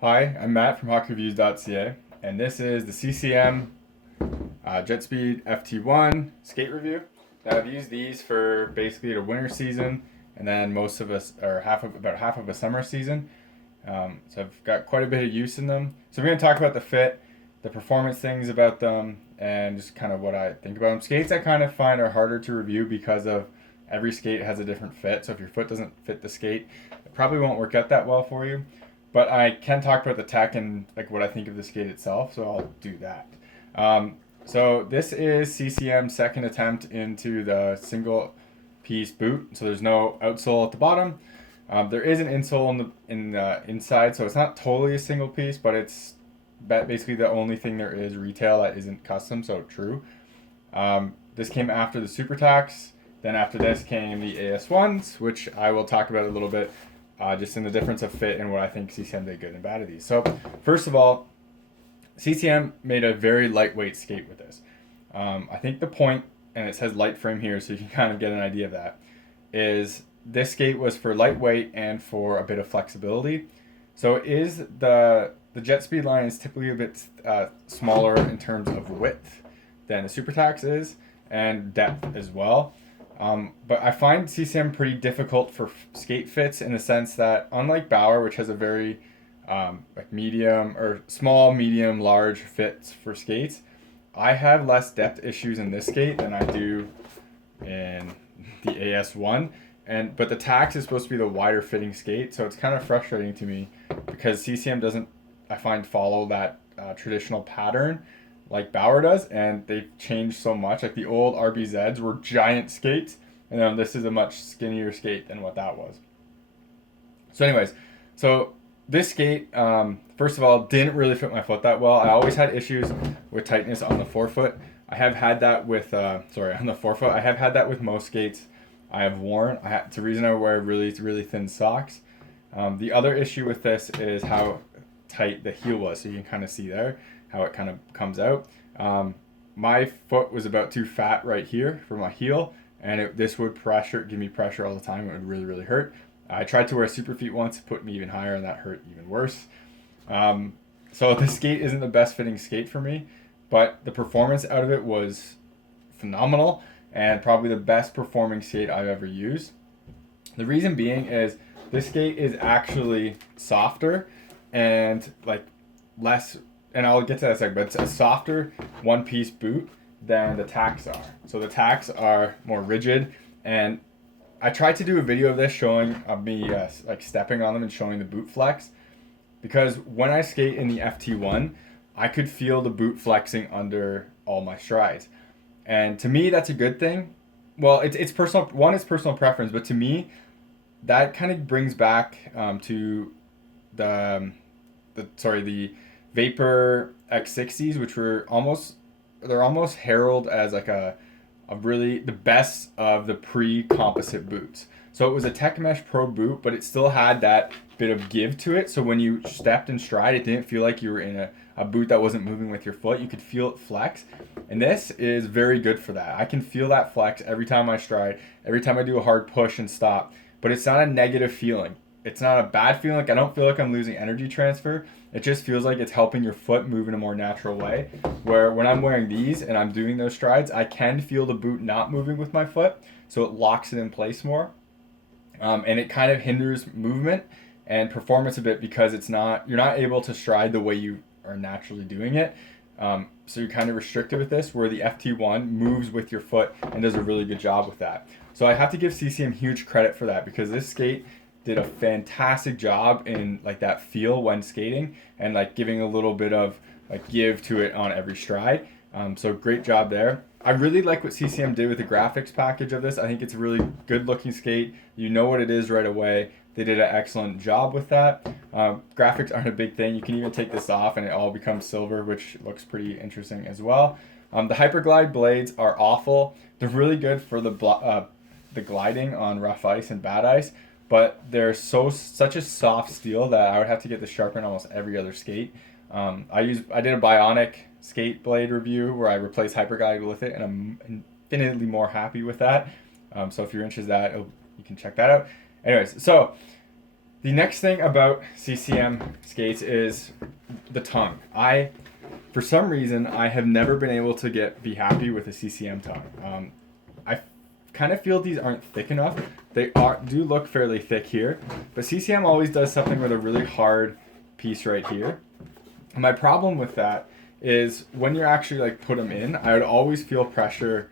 Hi, I'm Matt from hawkreviews.ca, and this is the CCM Jetspeed FT1 skate review. Now, I've used these for basically the winter season, and then most of us, or about half of a summer season. So I've got quite a bit of use in them. So we're going to talk about the fit, the performance things about them, and just kind of what I think about them. Skates I kind of find are harder to review because of every skate has a different fit. So if your foot doesn't fit the skate, it probably won't work out that well for you. But I can talk about the tech and like what I think of the skate itself, so I'll do that. Um, so this is CCM's second attempt into the single piece boot. So there's no outsole at the bottom. There is an insole in the inside, so it's not totally a single piece, but it's basically the only thing there is retail that isn't custom, so true. This came after the Super Tax. Then after this came the AS1s, which I will talk about a little bit, just in the difference of fit and what I think CCM did good and bad of these. So first of all, CCM made a very lightweight skate with this. I think the point, and it says light frame here, so you can kind of get an idea of that, is this skate was for lightweight and for a bit of flexibility. So is the Jetspeed line is typically a bit smaller in terms of width than the Super Tax is, and depth as well. But I find CCM pretty difficult for skate fits in the sense that, unlike Bauer, which has a very like medium or small, medium, large fits for skates, I have less depth issues in this skate than I do in the AS1. But the Tax is supposed to be the wider fitting skate, so it's kind of frustrating to me because CCM doesn't, I find, follow that traditional pattern like Bauer does, and they've changed so much. Like the old RBZs were giant skates, and then this is a much skinnier skate than what that was. So, anyways, so this skate, first of all, didn't really fit my foot that well. I always had issues with tightness on the forefoot. I have had that with, on the forefoot. I have had that with most skates I have worn. It's a reason I wear really, really thin socks. The other issue with this is how tight the heel was. So you can kind of see there how it kind of comes out. My foot was about too fat right here for my heel, and this would give me pressure all the time. It would really, really hurt. I tried to wear super feet once, it put me even higher, and that hurt even worse. So the skate isn't the best fitting skate for me, but the performance out of it was phenomenal and probably the best performing skate I've ever used. The reason being is this skate is actually softer and like less, and I'll get to that in a second, but it's a softer one piece boot than the Tax are. So the Tax are more rigid, and I tried to do a video of this showing me like stepping on them and showing the boot flex, because when I skate in the FT1, I could feel the boot flexing under all my strides. And to me, that's a good thing. Well, it's personal. One is personal preference, but to me, that kind of brings back to the the Vapor X60s, which they're almost heralded as like a really the best of the pre-composite boots. So it was a Tech Mesh Pro boot, but it still had that bit of give to it. So when you stepped in stride, it didn't feel like you were in a boot that wasn't moving with your foot. You could feel it flex. And this is very good for that. I can feel that flex every time I stride, every time I do a hard push and stop. But it's not a negative feeling. It's not a bad feeling. Like I don't feel like I'm losing energy transfer. It just feels like it's helping your foot move in a more natural way. Where when I'm wearing these and I'm doing those strides, I can feel the boot not moving with my foot. So it locks it in place more. And it kind of hinders movement and performance a bit because you're not able to stride the way you are naturally doing it. So you're kind of restricted with this, where the FT1 moves with your foot and does a really good job with that. So I have to give CCM huge credit for that, because this skate did a fantastic job in like that feel when skating and like giving a little bit of like give to it on every stride. So great job there. I really like what CCM did with the graphics package of this. I think it's a really good looking skate. You know what it is right away. They did an excellent job with that. Graphics aren't a big thing. You can even take this off and it all becomes silver, which looks pretty interesting as well. The Hyperglide blades are awful. They're really good for the gliding on rough ice and bad ice, but they're such a soft steel that I would have to get this sharpened almost every other skate. I did a Bionic skate blade review where I replaced Hyperglide with it, and I'm infinitely more happy with that. So if you're interested in that, you can check that out. Anyways, so The next thing about CCM skates is the tongue. For some reason, I have never been able to be happy with a CCM tongue. I kind of feel these aren't thick enough. Do look fairly thick here, but CCM always does something with a really hard piece right here. And my problem with that is when you're actually like put them in, I would always feel pressure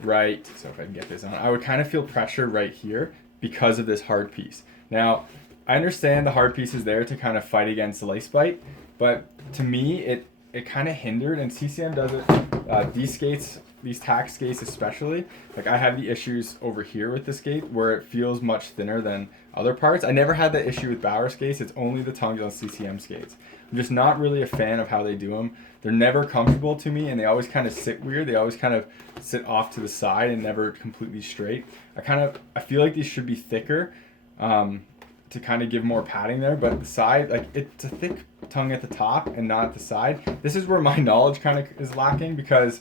right. So if I can get this on, I would kind of feel pressure right here because of this hard piece. Now, I understand the hard piece is there to kind of fight against the lace bite, but to me, it kind of hindered, and CCM does it. These skates, these tack skates especially, like I have the issues over here with the skate where it feels much thinner than other parts. I never had that issue with Bauer skates. It's only the tongues on CCM skates. I'm just not really a fan of how they do them. They're never comfortable to me, and they always kind of sit weird. They always kind of sit off to the side and never completely straight. I feel like these should be thicker. To kind of give more padding there, but the side, like it's a thick tongue at the top and not at the side. This is where my knowledge kind of is lacking because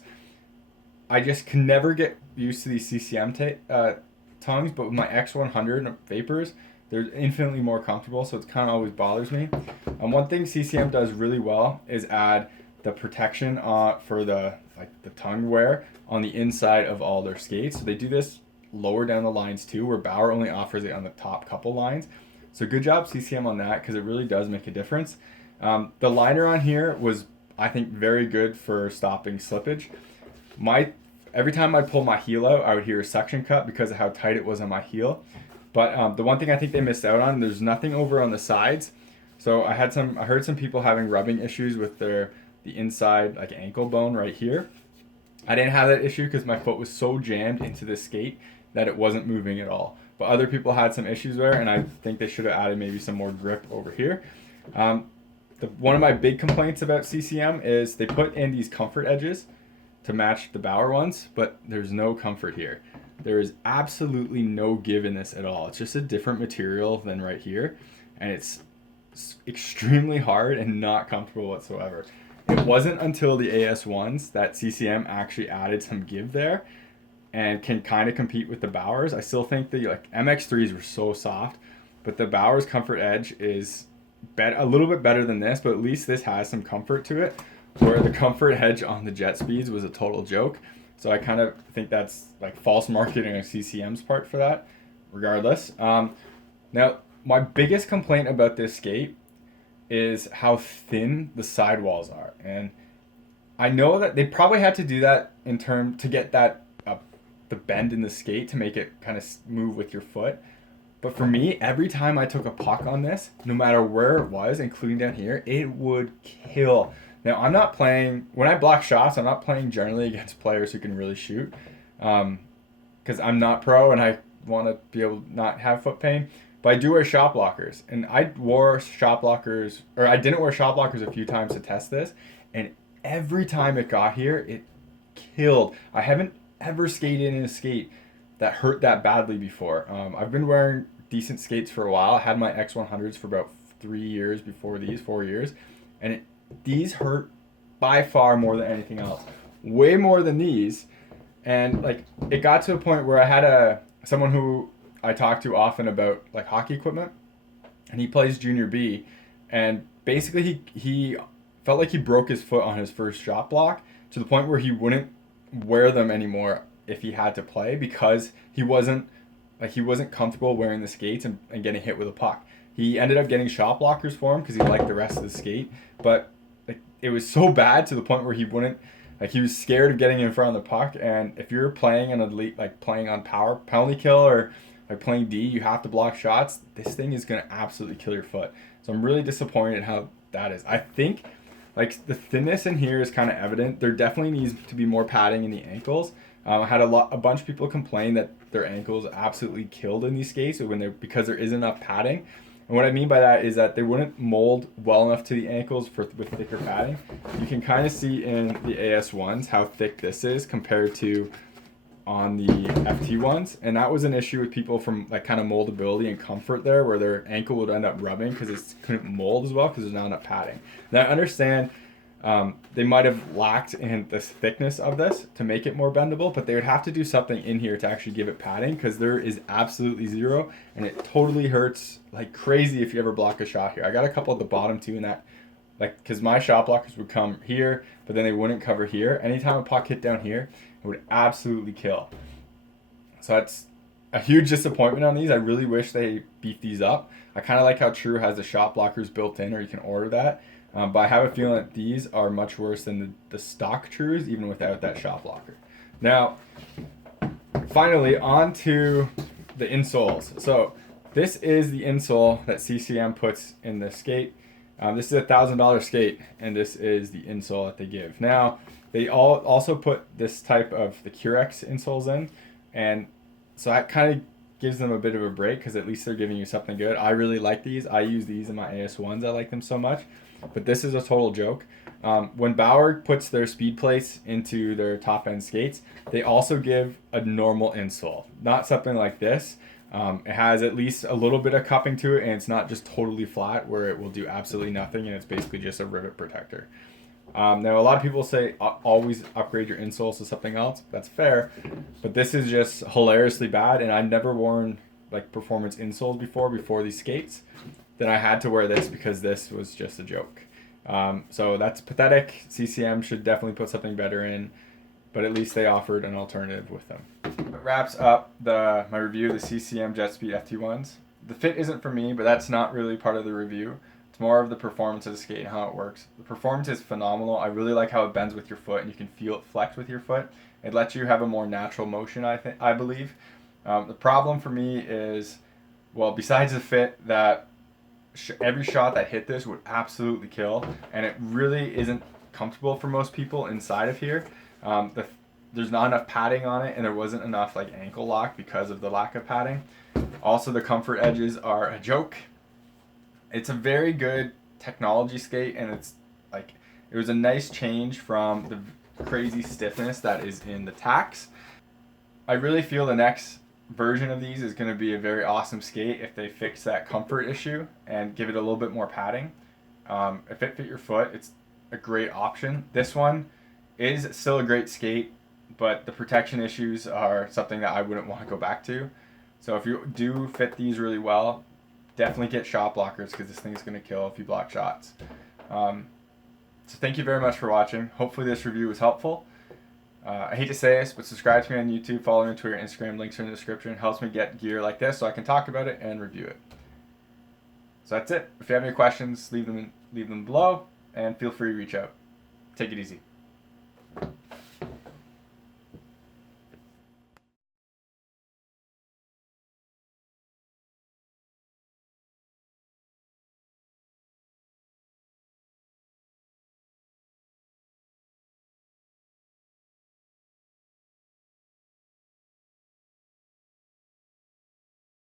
I just can never get used to these CCM tongues, but with my X100 Vapors, they're infinitely more comfortable, so it kind of always bothers me. One thing CCM does really well is add the protection for the tongue wear on the inside of all their skates. So they do this lower down the lines too, where Bauer only offers it on the top couple lines. So good job CCM on that because it really does make a difference. The liner on here was, I think, very good for stopping slippage. Every time I'd pull my heel out, I would hear a suction cut because of how tight it was on my heel. But the one thing I think they missed out on, there's nothing over on the sides. So I heard some people having rubbing issues with the inside like ankle bone right here. I didn't have that issue because my foot was so jammed into the skate that it wasn't moving at all. But other people had some issues there, and I think they should have added maybe some more grip over here. One of my big complaints about CCM is they put in these comfort edges to match the Bauer ones, but there's no comfort here. There is absolutely no give in this at all. It's just a different material than right here, and it's extremely hard and not comfortable whatsoever. It wasn't until the AS1s that CCM actually added some give there and can kind of compete with the Bauers. I still think the MX3s were so soft, but the Bauers Comfort Edge is a little bit better than this, but at least this has some comfort to it, where the Comfort Edge on the Jetspeeds was a total joke. So I kind of think that's like false marketing on CCM's part for that, regardless. Now, my biggest complaint about this skate is how thin the sidewalls are. And I know that they probably had to do that to get that the bend in the skate to make it kind of move with your foot. But for me, every time I took a puck on this, no matter where it was, including down here, it would kill. Now, when I block shots, I'm not playing generally against players who can really shoot because I'm not pro and I want to be able to not have foot pain. But I do wear shot blockers, and I didn't wear shot blockers a few times to test this, and every time it got here, it killed. I haven't ever skated in a skate that hurt that badly before. I've been wearing decent skates for a while. I had my X100s for about 3 years before these, 4 years, and these hurt by far more than anything else. Way more than these, and like it got to a point where I had someone who I talk to often about like hockey equipment, and he plays junior B, and basically he felt like he broke his foot on his first shot block to the point where he wouldn't wear them anymore if he had to play because he wasn't comfortable wearing the skates and getting hit with a puck. He ended up getting shot blockers for him because he liked the rest of the skate, but like, it was so bad to the point where he was scared of getting in front of the puck. And if you're playing an elite, like playing on power penalty kill or like playing D, you have to block shots. This thing is gonna absolutely kill your foot. So I'm really disappointed how that is. I think like the thinness in here is kind of evident. There definitely needs to be more padding in the ankles. I had a bunch of people complain that their ankles absolutely killed in these skates because there isn't enough padding. And what I mean by that is that they wouldn't mold well enough to the ankles with thicker padding. You can kind of see in the AS1s how thick this is compared to on the FT1s, and that was an issue with people from like kind of moldability and comfort there, where their ankle would end up rubbing because it couldn't mold as well because there's not enough padding. Now I understand They might have lacked in the thickness of this to make it more bendable, but they would have to do something in here to actually give it padding, because there is absolutely zero, and it totally hurts like crazy if you ever block a shot here. I got a couple at the bottom too, and that, like, because my shot blockers would come here, but then they wouldn't cover here. Anytime a puck hit down here, it would absolutely kill. So that's a huge disappointment on these. I really wish they beefed these up. I kind of like how True has the shot blockers built in, or you can order that. But I have a feeling that these are much worse than the stock Trues, even without that shot blocker. Now, finally, on to the insoles. So this is the insole that CCM puts in the skate. This is a $1,000 skate, and this is the insole that they give. Now, they also put this type of the Curex insoles in, and so that kind of gives them a bit of a break, because at least they're giving you something good. I really like these. I use these in my AS1s. I like them so much. But this is a total joke. When Bauer puts their speed plates into their top end skates, they also give a normal insole, not something like this. It has at least a little bit of cupping to it, and it's not just totally flat where it will do absolutely nothing, and it's basically just a rivet protector. Now, a lot of people say always upgrade your insoles to something else. That's fair, but this is just hilariously bad, and I've never worn like performance insoles before these skates. Then I had to wear this because this was just a joke. So that's pathetic. CCM should definitely put something better in, but at least they offered an alternative with them. That wraps up my review of the CCM Jetspeed FT1s. The fit isn't for me, but that's not really part of the review. It's more of the performance of the skate and how it works. The performance is phenomenal. I really like how it bends with your foot, and you can feel it flex with your foot. It lets you have a more natural motion, I believe. The problem for me is, well, besides the fit, that every shot that hit this would absolutely kill, and it really isn't comfortable for most people inside of here. There's not enough padding on it, and there wasn't enough like ankle lock because of the lack of padding. Also, the comfort edges are a joke. It's a very good technology skate, and it's like, it was a nice change from the crazy stiffness that is in the tacks. I really feel the next version of these is going to be a very awesome skate if they fix that comfort issue and give it a little bit more padding. If it fit your foot, it's a great option. This one is still a great skate, but the protection issues are something that I wouldn't want to go back to. So if you do fit these really well, definitely get shot blockers, because this thing is going to kill if you block shots. So thank you very much for watching. Hopefully this review was helpful. I hate to say this, but subscribe to me on YouTube, follow me on Twitter, Instagram, links are in the description. It helps me get gear like this so I can talk about it and review it. So that's it. If you have any questions, leave them below, and feel free to reach out. Take it easy.